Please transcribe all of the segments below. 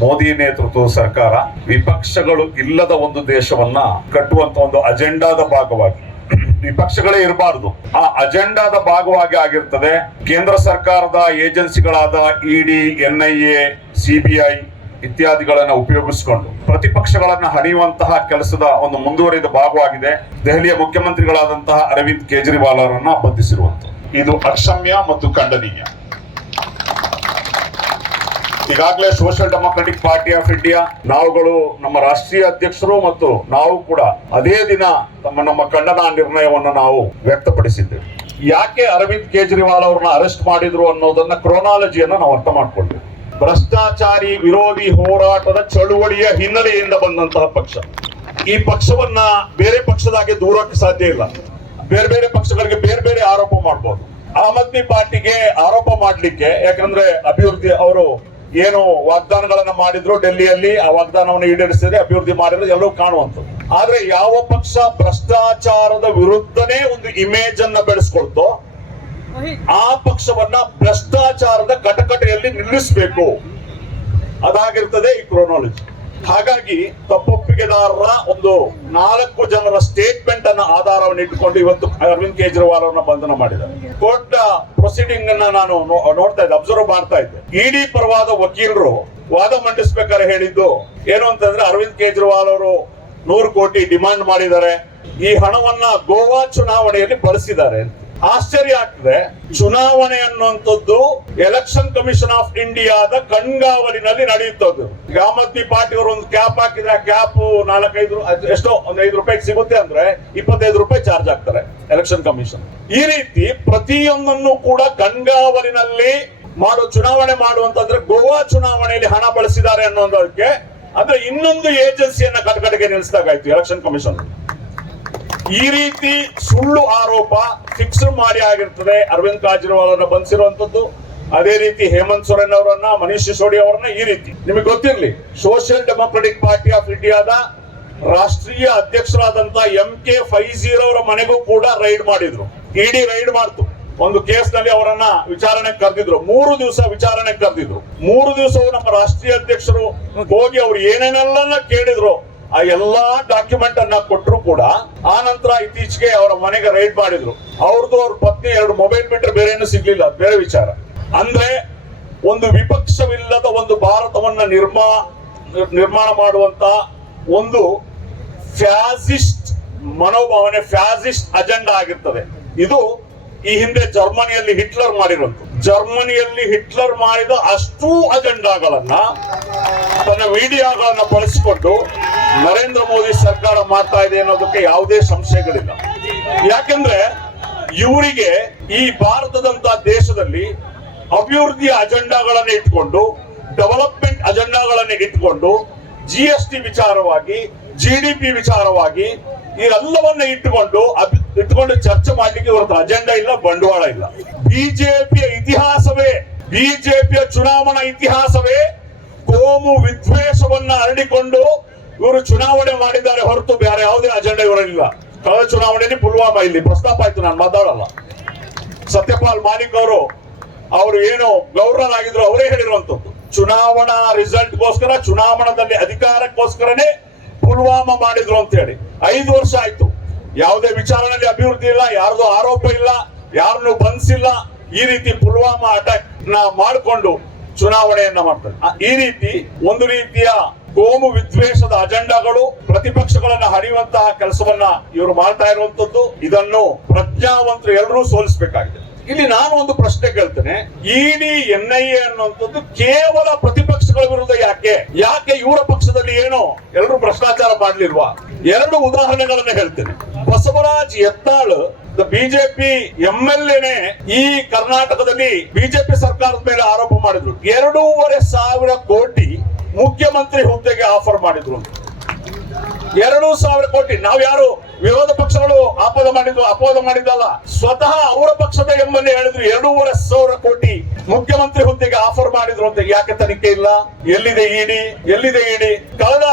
ಮೋದಿ ನೇತೃತ್ವದ ಸರ್ಕಾರ ವಿಪಕ್ಷಗಳು ಇಲ್ಲದ ಒಂದು ದೇಶವನ್ನ ಕಟ್ಟುವಂತ ಒಂದು ಅಜೆಂಡಾದ ಭಾಗವಾಗಿ. ವಿಪಕ್ಷಗಳೇ ಇರಬಾರದು. ಆ ಅಜೆಂಡಾದ ಭಾಗವಾಗಿ ಆಗಿರ್ತದೆ ಕೇಂದ್ರ ಸರ್ಕಾರದ ಏಜೆನ್ಸಿಗಳಾದ ಇಡಿ, ಎನ್ಐಎ, ಸಿಬಿಐ ಇತ್ಯಾದಿಗಳನ್ನು ಉಪಯೋಗಿಸಿಕೊಂಡು ಪ್ರತಿಪಕ್ಷಗಳನ್ನು ಹಣಿಯುವಂತಹ ಕೆಲಸದ ಒಂದು ಮುಂದುವರಿದ ಭಾಗವಾಗಿದೆ. ದೆಹಲಿಯ ಮುಖ್ಯಮಂತ್ರಿಗಳಾದಂತಹ ಅರವಿಂದ್ ಕೇಜ್ರಿವಾಲ್ ಅವರನ್ನ ಬಂಧಿಸಿರುವಂತ ಇದು ಅಕ್ಷಮ್ಯ ಮತ್ತು ಖಂಡನೀಯ. ಈಗಾಗಲೇ Social Democratic Party of India ನಾವುಗಳು ನಮ್ಮ ರಾಷ್ಟ್ರೀಯ ಅಧ್ಯಕ್ಷರು ಮತ್ತು ನಾವು ಕೂಡ ಅದೇ ದಿನ ತಮ್ಮ ನಮ್ಮ ಖಂಡನ ನಿರ್ಣಯವನ್ನು ನಾವು ವ್ಯಕ್ತಪಡಿಸಿದ್ದೇವೆ. ಯಾಕೆ ಅರವಿಂದ್ ಕೇಜ್ರಿವಾಲ್ ಅವ್ರನ್ನ ಅರೆಸ್ಟ್ ಮಾಡಿದ್ರು ಅನ್ನೋದನ್ನ ಕ್ರೋನಾಲಜಿಯನ್ನು ನಾವು ಅರ್ಥ ಮಾಡ್ಕೊಳ್ಬೇಕು. ಭ್ರಷ್ಟಾಚಾರಿ ವಿರೋಧಿ ಹೋರಾಟದ ಚಳುವಳಿಯ ಹಿನ್ನೆಲೆಯಿಂದ ಬಂದಂತಹ ಪಕ್ಷ. ಈ ಪಕ್ಷವನ್ನ ಬೇರೆ ಪಕ್ಷದಾಗೆ ದೂರಕ್ಕೆ ಸಾಧ್ಯ ಇಲ್ಲ. ಬೇರೆ ಬೇರೆ ಪಕ್ಷಗಳಿಗೆ ಬೇರೆ ಬೇರೆ ಆರೋಪ ಮಾಡಬಹುದು ಆಮ್ ಆದ್ಮಿ ಪಾರ್ಟಿಗೆ ಆರೋಪ ಮಾಡಲಿಕ್ಕೆ, ಯಾಕಂದ್ರೆ ಅಭಿವೃದ್ಧಿ ಅವರು ಏನು ವಾಗ್ದಾನಗಳನ್ನು ಮಾಡಿದ್ರು ಡೆಲ್ಲಿಯಲ್ಲಿ, ಆ ವಾಗ್ದಾನವನ್ನು ಈಡೇರಿಸಿದ್ರೆ, ಅಭಿವೃದ್ಧಿ ಮಾಡಿದ್ರೆ ಎಲ್ಲವೂ ಕಾಣುವಂಥದ್ದು. ಆದ್ರೆ ಯಾವ ಪಕ್ಷ ಭ್ರಷ್ಟಾಚಾರದ ವಿರುದ್ಧನೇ ಒಂದು ಇಮೇಜ್ ಅನ್ನ ಬೆಳೆಸ್ಕೊಳ್ತೋ, ಆ ಪಕ್ಷವನ್ನ ಭ್ರಷ್ಟಾಚಾರದ ಕಟಕಟೆಯಲ್ಲಿ ನಿಲ್ಲಿಸಬೇಕು. ಅದಾಗಿರ್ತದೆ ಈ ಕ್ರೋನಾಲಜಿ ಹಾಗಾಗಿ ತಪ್ಪೊಪ್ಪಿಗೆದಾರರ ಒಂದು ನಾಲ್ಕು ಜನರ ಸ್ಟೇಟ್ಮೆಂಟ್ ಅನ್ನ ಆಧಾರವನ್ನು ಇಟ್ಟುಕೊಂಡು ಇವತ್ತು ಅರವಿಂದ್ ಕೇಜ್ರಿವಾಲ್ ಅವರನ್ನ ಬಂಧನ ಮಾಡಿದ್ದಾರೆ. ಕೋರ್ಟ್ ಪ್ರೊಸೀಡಿಂಗ್ ಅನ್ನ ನಾನು ನೋಡ್ತಾ ಇದ್ದೆ ಅಬ್ಸರ್ವ್ ಮಾಡ್ತಾ ಇದ್ದೆ. ಇಡಿ ಪರವಾದ ವಕೀಲರು ವಾದ ಮಂಡಿಸ್ಬೇಕಾದ್ರೆ ಹೇಳಿದ್ದು ಏನು ಅಂತಂದ್ರೆ ಅರವಿಂದ್ ಕೇಜ್ರಿವಾಲ್ ಅವರು ನೂರು ಕೋಟಿ ಡಿಮಾಂಡ್ ಮಾಡಿದ್ದಾರೆ. ಈ ಹಣವನ್ನ ಗೋವಾ ಚುನಾವಣೆಯಲ್ಲಿ ಬಳಸಿದ್ದಾರೆ ಅಂತ. ಆಶ್ಚರ್ಯ ಆಗ್ತದೆ. ಚುನಾವಣೆ ಅನ್ನುವಂಥದ್ದು ಎಲೆಕ್ಷನ್ ಕಮಿಷನ್ ಆಫ್ ಇಂಡಿಯಾದ ಕಣ್ಗಾವಲಿನಲ್ಲಿ ನಡೆಯುತ್ತದ್ದು. ಆಮ್ ಆದ್ಮಿ ಪಾರ್ಟಿ ಅವರು ಒಂದು ಕ್ಯಾಪ್ ಹಾಕಿದ್ರೆ ಆ ಕ್ಯಾಪ್ ನಾಲ್ಕೈದು ಎಷ್ಟೋ ಒಂದು ಐದು ರೂಪಾಯಿಗೆ ಸಿಗುತ್ತೆ ಅಂದ್ರೆ ಇಪ್ಪತ್ತೈದು ರೂಪಾಯಿ ಚಾರ್ಜ್ ಆಗ್ತಾರೆ ಎಲೆಕ್ಷನ್ ಕಮಿಷನ್ ಈ ರೀತಿ ಪ್ರತಿಯೊಂದನ್ನು ಕೂಡ ಕಣ್ಗಾವಲಿನಲ್ಲಿ ಮಾಡೋ, ಚುನಾವಣೆ ಮಾಡುವಂತಂದ್ರೆ ಗೋವಾ ಚುನಾವಣೆಯಲ್ಲಿ ಹಣ ಬಳಸಿದ್ದಾರೆ ಅನ್ನೋದಕ್ಕೆ, ಅಂದ್ರೆ ಇನ್ನೊಂದು ಏಜೆನ್ಸಿಯನ್ನ ಕಟ್ಟಕಡೆಗೆ ನಿಲ್ಲಿಸಿದಾಗಾಯ್ತು ಎಲೆಕ್ಷನ್ ಕಮಿಷನ್ ಈ ರೀತಿ ಸುಳ್ಳು ಆರೋಪ ಫಿಕ್ಸ್ ಮಾಡಿ ಆಗಿರ್ತದೆ. ಅರವಿಂದ್ ಕೇಜ್ರಿವಾಲ್ ಅವರನ್ನ ಬಂಧಿಸಿರುವಂತದ್ದು. ಅದೇ ರೀತಿ ಹೇಮಂತ್ ಸೊರೆನ್ ಅವರನ್ನ, ಮನೀಶ್ ಸಿಸೋಡಿ ಅವರನ್ನ ಈ ರೀತಿ. ನಿಮಗೆ ಗೊತ್ತಿರಲಿ ಸೋಷಿಯಲ್ ಡೆಮೊಕ್ರೆಟಿಕ್ ಪಾರ್ಟಿ ಆಫ್ ಇಂಡಿಯಾದ ರಾಷ್ಟ್ರೀಯ ಅಧ್ಯಕ್ಷರಾದಂತ ಎಂ ಕೆ ಫೈಜೀರ್ ಅವರ ಮನೆಗೂ ಕೂಡ ರೈಡ್ ಮಾಡಿದ್ರು. ಇಡಿ ರೈಡ್ ಮಾಡ್ತು. ಒಂದು ಕೇಸ್ನಲ್ಲಿ ಅವರನ್ನ ವಿಚಾರಣೆ ಕರೆದಿದ್ರು. ಮೂರು ದಿವಸ ವಿಚಾರಣೆ ಕರೆದಿದ್ರು. ಮೂರು ದಿವಸವೂ ನಮ್ಮ ರಾಷ್ಟ್ರೀಯ ಅಧ್ಯಕ್ಷರು ಹೋಗಿ ಅವ್ರು ಏನೇನೆಲ್ಲ ಕೇಳಿದ್ರು. ಆ ಎಲ್ಲಾ ಡಾಕ್ಯುಮೆಂಟ್ ಅನ್ನ ಕೊಟ್ಟರು ಕೂಡ ಆ ನಂತರ ಇತ್ತೀಚೆಗೆ ಅವರ ಮನೆಗೆ ರೈಡ್ ಮಾಡಿದ್ರು. ಅವ್ರದ್ದು ಅವ್ರ ಪತ್ನಿ ಎರಡು ಮೊಬೈಲ್ ಬಿಟ್ಟರೆ ಬೇರೆ ಸಿಗ್ಲಿಲ್ಲ. ಬೇರೆ ವಿಚಾರ. ಅಂದ್ರೆ ಒಂದು ವಿಪಕ್ಷವಿಲ್ಲದ ಒಂದು ಭಾರತವನ್ನ ನಿರ್ಮಾ, ನಿರ್ಮಾಣ ಮಾಡುವಂತ ಒಂದು ಫ್ಯಾಸಿಸ್ಟ್ ಮನೋಭಾವನೆ, ಫ್ಯಾಸಿಸ್ಟ್ ಅಜೆಂಡಾ ಆಗಿರ್ತದೆ. ಇದು ಈ ಹಿಂದೆ ಜರ್ಮನಿಯಲ್ಲಿ ಹಿಟ್ಲರ್ ಮಾಡಿರುವಂತ ಜರ್ಮನಿಯಲ್ಲಿ ಹಿಟ್ಲರ್ ಮಾಡಿದ ಅಷ್ಟೂ ಅಜೆಂಡಾಗಳನ್ನ ತನ್ನ ಮೀಡಿಯಾಗಳನ್ನ ಬಳಸಿಕೊಂಡು ನರೇಂದ್ರ ಮೋದಿ ಸರ್ಕಾರ ಮಾಡ್ತಾ ಇದೆ ಅನ್ನೋದಕ್ಕೆ ಯಾವುದೇ ಸಂಶಯಗಳಿಲ್ಲ. ಯಾಕಂದ್ರೆ ಇವರಿಗೆ ಈ ಭಾರತದಂತ ದೇಶದಲ್ಲಿ ಅಭಿವೃದ್ಧಿಯ ಅಜೆಂಡಾಗಳನ್ನ ಇಟ್ಕೊಂಡು, ಡೆವಲಪ್ಮೆಂಟ್ ಅಜೆಂಡಾಗಳನ್ನ ಇಟ್ಕೊಂಡು ಜಿ ಎಸ್ ಟಿ ವಿಚಾರವಾಗಿ ಜಿ ಡಿ ಪಿ ವಿಚಾರವಾಗಿ ಇದೆಲ್ಲವನ್ನ ಇಟ್ಟುಕೊಂಡು ಇಟ್ಕೊಂಡು ಚರ್ಚೆ ಮಾಡ್ಲಿಕ್ಕೆ ಇವರದ್ದು ಅಜೆಂಡಾ ಇಲ್ಲ, ಬಂಡವಾಳ ಇಲ್ಲ. ಬಿಜೆಪಿಯ ಇತಿಹಾಸವೇ, ಬಿಜೆಪಿಯ ಚುನಾವಣಾ ಇತಿಹಾಸವೇ ಕೋಮು ವಿದ್ವೇಷವನ್ನ ಹರಡಿಕೊಂಡು ಇವರು ಚುನಾವಣೆ ಮಾಡಿದ್ದಾರೆ ಹೊರತು ಬೇರೆ ಯಾವುದೇ ಅಜೆಂಡಾ ಇವರಲ್ಲಿಲ್ಲ. ಕಳೆದ ಚುನಾವಣೆಯಲ್ಲಿ ಪುಲ್ವಾಮಾ ಇಲ್ಲಿ. ಪ್ರಸ್ತಾಪ ಆಯ್ತು, ನಾನು ಮಾತಾಡಲ್ಲ. ಸತ್ಯಪಾಲ್ ಮಾಲಿಕ್ ಅವರು ಅವರು ಏನು ಗವರ್ನರ್ ಆಗಿದ್ರು ಅವರೇ ಹೇಳಿರುವಂತದ್ದು ಚುನಾವಣಾ ರಿಸಲ್ಟ್ ಗೋಸ್ಕರ ಚುನಾವಣಾದಲ್ಲಿ ಅಧಿಕಾರಕ್ಕೋಸ್ಕರನೇ ಪುಲ್ವಾಮಾ ಮಾಡಿದ್ರು ಅಂತ ಹೇಳಿ ಐದು ವರ್ಷ ಆಯ್ತು. ಯಾವುದೇ ವಿಚಾರದಲ್ಲಿ ಅಭಿವೃದ್ಧಿ ಇಲ್ಲ, ಯಾರ್ದು ಆರೋಪ ಇಲ್ಲ ಯಾರನ್ನು ಬಂಧಿಸಿಲ್ಲ. ಈ ರೀತಿ ಪುಲ್ವಾಮಾ ಅಟ್ಯಾಕ್ನ ಮಾಡಿಕೊಂಡು ಚುನಾವಣೆಯನ್ನ ಮಾಡ್ತಾರೆ. ಈ ರೀತಿ ಒಂದು ರೀತಿಯ ಕೋಮು ವಿದ್ವೇಷದ ಅಜೆಂಡಾಗಳು ಪ್ರತಿಪಕ್ಷಗಳನ್ನ ಹರಿಯುವಂತಹ ಕೆಲಸವನ್ನ ಇವರು ಮಾಡ್ತಾ ಇರುವಂತದ್ದು. ಇದನ್ನು ಪ್ರಜ್ಞಾವಂತರು ಎಲ್ಲರೂ ಸೋಲಿಸಬೇಕಾಗಿದೆ. ಇಲ್ಲಿ ನಾನು ಒಂದು ಪ್ರಶ್ನೆ ಕೇಳ್ತೇನೆ. ಇಡಿ ಎನ್ ಐ ಎ ಅನ್ನುವಂಥದ್ದು ಕೇವಲ ಪ್ರತಿಪಕ್ಷಗಳ ವಿರುದ್ಧ ಯಾಕೆ? ಯಾಕೆ ಇವರ ಪಕ್ಷದಲ್ಲಿ ಏನು ಎಲ್ಲರೂ ಭ್ರಷ್ಟಾಚಾರ ಮಾಡ್ಲಿಲ್ವಾ? ಎರಡು ಉದಾಹರಣೆಗಳನ್ನ ಹೇಳ್ತೇನೆ. Basavaraj Yatnal BJP M L ಎನೆ ಈ ಕರ್ನಾಟಕದಲ್ಲಿ ಬಿಜೆಪಿ ಸರ್ಕಾರದ ಮೇಲೆ ಆರೋಪ ಮಾಡಿದ್ರು. ಎರಡೂವರೆ ಸಾವಿರ ಕೋಟಿ ಮುಖ್ಯಮಂತ್ರಿ ಹುದ್ದೆಗೆ ಆಫರ್ ಮಾಡಿದ್ರು ಎರಡು ಸಾವಿರ ಕೋಟಿ. ನಾವು ಯಾರು ವಿರೋಧ ಪಕ್ಷಗಳು ಆಪದ ಮಾಡಿದ್ರು ಅಪೋದ ಮಾಡಿದ್ದಲ್ಲ. ಸ್ವತಃ ಅವರ ಪಕ್ಷದ ಎಂಬಲ್ಲಿ ಹೇಳಿದ್ರು. ಎರಡೂವರೆ ಸಾವಿರ ಕೋಟಿ ಮುಖ್ಯಮಂತ್ರಿ ಹುದ್ದೆಗೆ ಆಫರ್ ಮಾಡಿದ್ರು ಅಂತ. ಯಾಕೆ ತನಿಖೆ ಇಲ್ಲ? ಎಲ್ಲಿದೆ ಇಡಿ? ಎಲ್ಲಿದೆ ಇಡಿ? ಕಳೆದ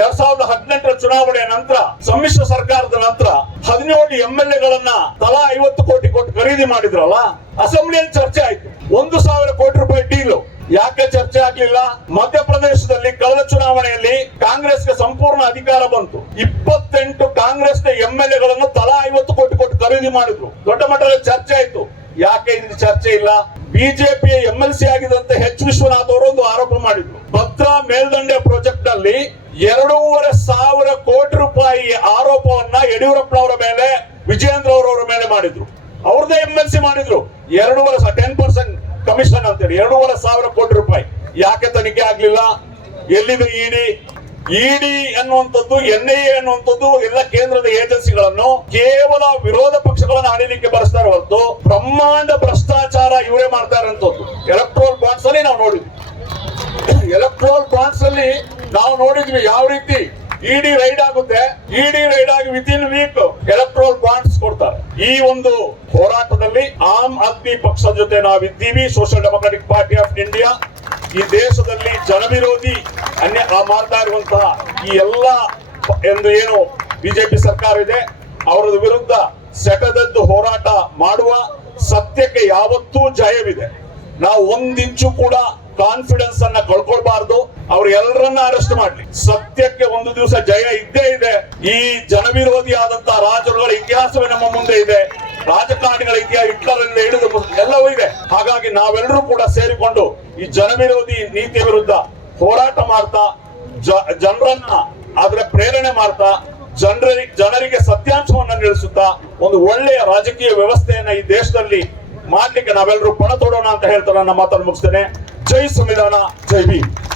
ಎರಡ್ ಸಾವಿರದ ಹದಿನೆಂಟರ ಚುನಾವಣೆಯ ನಂತರ, ಸಮ್ಮಿಶ್ರ ಸರ್ಕಾರದ ನಂತರ ಹದಿನೇಳು ಎಂ ಎಲ್ ಎಗಳನ್ನ ತಲಾ ಐವತ್ತು ಕೋಟಿ ಕೊಟ್ಟು ಖರೀದಿ ಮಾಡಿದ್ರಲ್ಲ, ಅಸೆಂಬ್ಲಿಯಲ್ಲಿ ಚರ್ಚೆ ಆಯ್ತು. ಒಂದು ಸಾವಿರ ಕೋಟಿ ರೂಪಾಯಿ ಡೀಲು. ಯಾಕೆ ಚರ್ಚೆ ಆಗ್ಲಿಲ್ಲ? ಸಂಪೂರ್ಣ ಅಧಿಕಾರ ಬಂತು. ಇಪ್ಪತ್ತೆಂಟು ಕಾಂಗ್ರೆಸ್ನ ಎಂ ಎಲ್ ಎಗಳನ್ನು ತಲಾ ಐವತ್ತು ಕೋಟಿ ಕೊಟ್ಟು ಖರೀದಿ ಮಾಡಿದ್ರು. ದೊಡ್ಡ ಮಟ್ಟದಲ್ಲಿ ಚರ್ಚೆ ಆಯ್ತು. ಯಾಕೆ ಇದು ಚರ್ಚೆ ಇಲ್ಲ? ಬಿಜೆಪಿ ಎಂ ಎಲ್ ಸಿ ಆಗಿದಂತೆ ಎಚ್ ವಿಶ್ವನಾಥ್ ಅವರು ಒಂದು ಆರೋಪ ಮಾಡಿದ್ರು. ಭದ್ರಾ ಮೇಲ್ದಂಡೆ ಪ್ರಾಜೆಕ್ಟ್ನಲ್ಲಿ ಎರಡೂವರೆ ಸಾವಿರ ಕೋಟಿ ರೂಪಾಯಿ ಆರೋಪವನ್ನ ಯಡಿಯೂರಪ್ಪನವರ ಮೇಲೆ ವಿಜಯೇಂದ್ರ ಅವರವರ ಮೇಲೆ ಮಾಡಿದ್ರು. ಅವ್ರದೇ ಎಂ ಎಲ್ ಸಿ ಮಾಡಿದ್ರು. ಎರಡೂವರೆ ಟೆನ್ ಪರ್ಸೆಂಟ್ ಕಮಿಷನ್ ಅಂತೇಳಿ. ಎರಡೂವರೆ ಸಾವಿರ ಕೋಟಿ ರೂಪಾಯಿ. ಯಾಕೆ ತನಿಖೆ ಆಗ್ಲಿಲ್ಲ? ಎಲ್ಲಿದೆ ಇಡಿ ಇಡಿ ಅನ್ನುವಂಥದ್ದು, ಎನ್ ಐ ಎ ಅನ್ನುವಂಥದ್ದು ಎಲ್ಲ ಕೇಂದ್ರದ ಏಜೆನ್ಸಿಗಳನ್ನು ಕೇವಲ ವಿರೋಧ ಪಕ್ಷಗಳನ್ನು ಹಣಿಲಿಕ್ಕೆ ಬಳಸ್ತಾರೆ ಹೊರತು ಬ್ರಹ್ಮಾಂಡ ಭ್ರಷ್ಟಾಚಾರ ಇವರೇ ಮಾಡ್ತಾರೆ ಅಂತದ್ದು ಎಲೆಕ್ಟ್ರೋಲ್ ಬಾಂಡ್ಸ್ ಅಲ್ಲಿ ನಾವು ನೋಡಿದ್ವಿ. ಎಲೆಕ್ಟ್ರೋಲ್ ಬಾಂಡ್ಸ್ ಅಲ್ಲಿ ನಾವು ನೋಡಿದ್ವಿ ಯಾವ ರೀತಿ ಇಡಿ ರೈಡ್ ಆಗುತ್ತೆ. ಇಡಿ ರೈಡ್ ಆಗಿ ವಿತ್ ವೀಕ್ ಎಲೆಕ್ಟ್ರೋಲ್ ಬಾಂಡ್ಸ್ ಕೊಡ್ತಾರೆ. ಈ ಒಂದು ಹೋರಾಟದಲ್ಲಿ ಆಮ್ ಆದ್ಮಿ ಪಕ್ಷದ ಜೊತೆ ನಾವಿದ್ದೀವಿ. Social Democratic Party of India ಈ ದೇಶದಲ್ಲಿ ಜನವಿರೋಧಿ ಆ ಮಾಡ್ತಾ ಈ ಎಲ್ಲ ಎಂದು ಏನು ಬಿಜೆಪಿ ಸರ್ಕಾರ ಇದೆ ಅವರ ವಿರುದ್ಧ ಸೆಟದದ್ದು ಹೋರಾಟ ಮಾಡುವ ಸತ್ಯಕ್ಕೆ ಯಾವತ್ತೂ ಜಯವಿದೆ. ನಾವು ಒಂದಿಂಚು ಕೂಡ ಕಾನ್ಫಿಡೆನ್ಸ್ ಅನ್ನ ಕಳ್ಕೊಳ್ಬಾರ್ದು, ಅವ್ರ ಎಲ್ಲರನ್ನ ಅರೆಸ್ಟ್ ಮಾಡ್ಲಿ. ಸತ್ಯಕ್ಕೆ ಒಂದು ದಿವಸ ಜಯ ಇದ್ದೇ ಇದೆ. ಈ ಜನವಿರೋಧಿ ಆದಂತಹ ರಾಜರುಗಳ ಇತಿಹಾಸವೇ ನಮ್ಮ ಮುಂದೆ ಇದೆ. ರಾಜಕಾರಣಿಗಳ ಇತಿಹಾಸ ಹಿಟ್ಲರಿಂದ ಹಿಡಿದು ಎಲ್ಲವೂ ಇದೆ. ಹಾಗಾಗಿ ನಾವೆಲ್ಲರೂ ಕೂಡ ಸೇರಿಕೊಂಡು ಈ ಜನವಿರೋಧಿ ನೀತಿಯ ವಿರುದ್ಧ ಹೋರಾಟ ಮಾಡ್ತಾ ಜನರನ್ನ ಅದರ ಪ್ರೇರಣೆ ಮಾಡ್ತಾ ಜನರಿಗೆ ಜನರಿಗೆ ಸತ್ಯಾಂಶವನ್ನ ನಿಲ್ಲಿಸುತ್ತಾ ಒಂದು ಒಳ್ಳೆಯ ರಾಜಕೀಯ ವ್ಯವಸ್ಥೆಯನ್ನ ಈ ದೇಶದಲ್ಲಿ ಮಾಡ್ಲಿಕ್ಕೆ ನಾವೆಲ್ಲರೂ ಪಣ ತೊಡೋಣ ಅಂತ ಹೇಳ್ತಾ ನನ್ನ ಮಾತನ್ನು ಮುಗಿಸ್ತೇನೆ. ಜೈ ಸಂವಿಧಾನ, ಜೈ ಭೀಮ್.